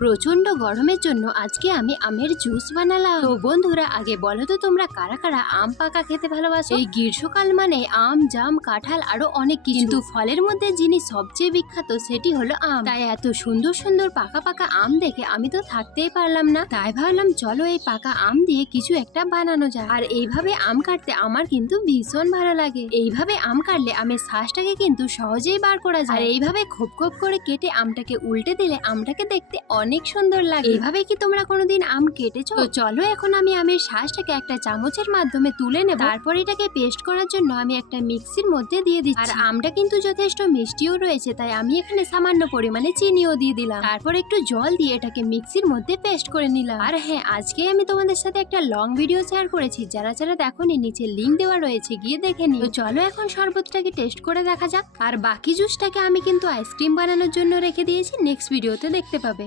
প্রচন্ড গরমের জন্য আজকে আমি আমের জুস বানালাম। তো বন্ধুরা, আগে বলো তো তোমরা কারা কারা আম পাকা খেতে ভালোবাসো? এই গ্রীষ্মকাল মানে আম, জাম, কাঁঠাল আরো অনেক কিছু, কিন্তু ফলের মধ্যে যিনি সবচেয়ে বিখ্যাত সেটি হলো আম। তাই এত সুন্দর সুন্দর পাকা পাকা আম দেখে আমি তো থাকতেই পারলাম না। তাই ভাবলাম চলো এই পাকা আম দিয়ে কিছু একটা বানানো যায়। আর এইভাবে আম কাটতে আমার কিন্তু ভীষণ ভালো লাগে। এইভাবে আম কাটলে আমের শ্বাসটাকে কিন্তু সহজেই বার করা যায়। আর এইভাবে খোপ খোপ করে কেটে আমটাকে উল্টে দিলে আমটাকে দেখতে অনেক সুন্দর লাগে। এভাবে কি তোমরা কোনোদিন আম কেটেছো? তো চলো এখন আমি আমের শ্বাসটাকে একটা চামচের মাধ্যমে তুলে নেব। তারপর এটাকে পেস্ট করার জন্য আমি একটা মিক্সির মধ্যে দিয়ে দিচ্ছি। আর আমটা কিন্তু যথেষ্ট মিষ্টিও রয়েছে, তাই আমি এখানে সামান্য পরিমাণে চিনিও দিয়ে দিলাম। তারপর একটু জল দিয়ে এটাকে মিক্সির মধ্যে পেস্ট করে নিলাম। আর হ্যাঁ, আজকে আমি তোমাদের সাথে একটা লং ভিডিও শেয়ার করেছি, যারা যারা দেখোনি নিচে লিংক দেওয়া রয়েছে, গিয়ে দেখে নিও। তো চলো এখন শরবতটাকে টেস্ট করে দেখা যাক। আর বাকি জুসটাকে আমি কিন্তু আইসক্রিম বানানোর জন্য রেখে দিয়েছি, নেক্সট ভিডিওতে দেখতে পাবে।